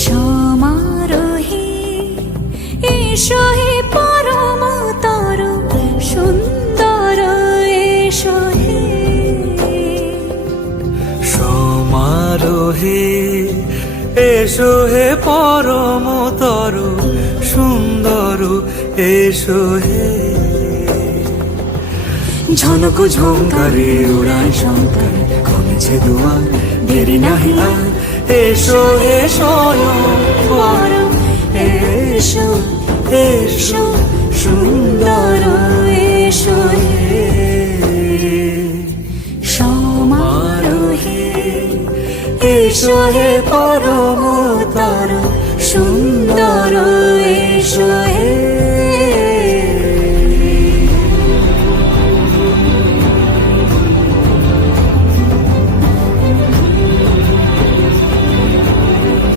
সমারোহে এসো হে পরমতর সুন্দর এসো হে। সমারোহে এসো হে পরমতর সুন্দর এসো হে। ঝনক ঝঙ্কারে উড়ায় শঙ্কার কমেছে দুয়ার দেরি নাহি আর। এসো হে স্বয়ং পরম এসো এসো সুন্দর এসো হে। সমারোহে এসো হে পরম